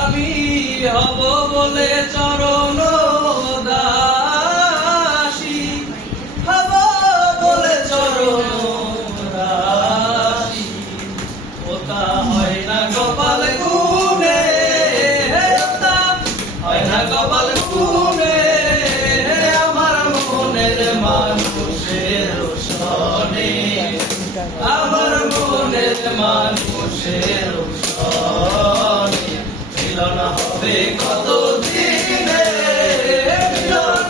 আমি হব বলে চরণ দাসী, হব বলে চরণ দাসী। ওটা হয় না কপাল গুনে, ওটা হয় না কপাল গুনে, আমার মনের মানুষের সনে, আমার মনের মানুষের সনে। মিলন হবে কত দিনে, মিলন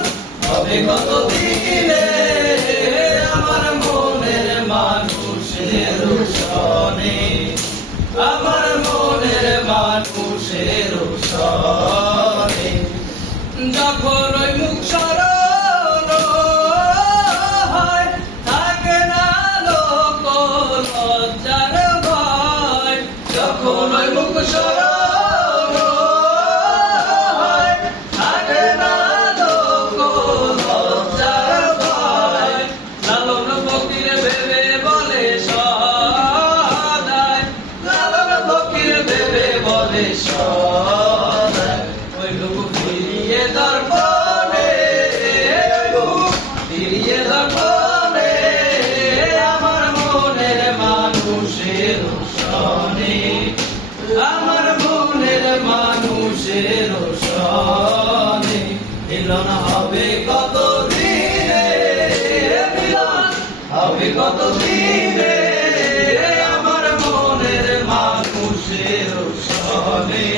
হবে কত দিনে, আমার মনের মানুষের সনে, আমার মনের মানুষের সনে। যখন ওই মুখ সরল হয়, থাকে না লোক লজ্জার ভয়। যখন ওই মুখ সরল হয়, থাকে না লোক লজ্জার ভয়। লালন ফকির ভেবে বলে সদায়, লালন ফকির ভেবে বলে সদায়। ওই লোক ফিরিয়ে দর্পণে, ফিরিয়ে দর্পণে, আমার মনের মানুষের সনে, আমার মনের মানুষের সনে। মিলন হবে কত দিনে, মিলন হবে কত দিনে, আমার মনের মানুষের সনে।